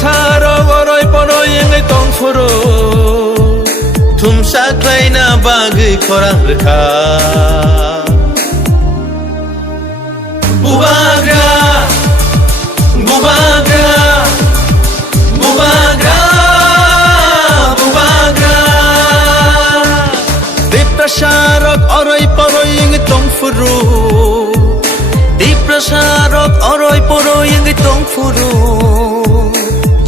sarok oroy poroy ngai tongfuro thumsa klaina bagui khorang rekha bubagra bubagra bubagra bubagra deprasarok oroy poroy ngai tongfuro deprasarok oroy poroy ngai tongfuro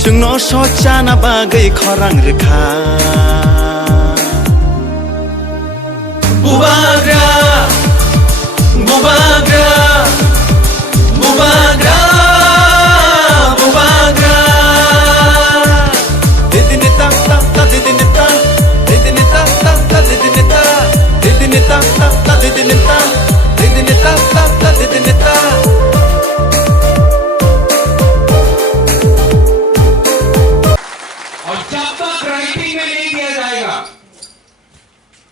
chungno sochana bagai khorang rekha bubagra bubagra bubagra bubagra didinita ta ta didinita didinita ta ta didinita didinita ta ta didinita didinita ta ta didinita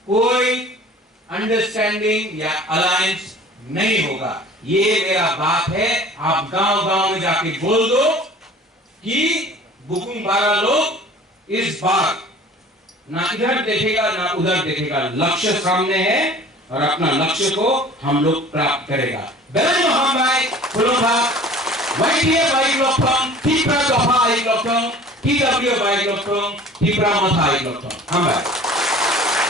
कोई understanding या alliance नहीं होगा। ये मेरा बात है। आप गांव-गांव में जाके बोल दो कि बुकुम बारा लोग इस बार ना इधर देखेगा ना उधर देखेगा। लक्ष्य सामने है और अपना लक्ष्य को हम लोग प्राप्त करेगा। Belai Mahamai फुलोभा वाईटीए by Lokam तीप्रा Doha I Lokam TW by लोकम तीप्रा मथा आई लोकम हम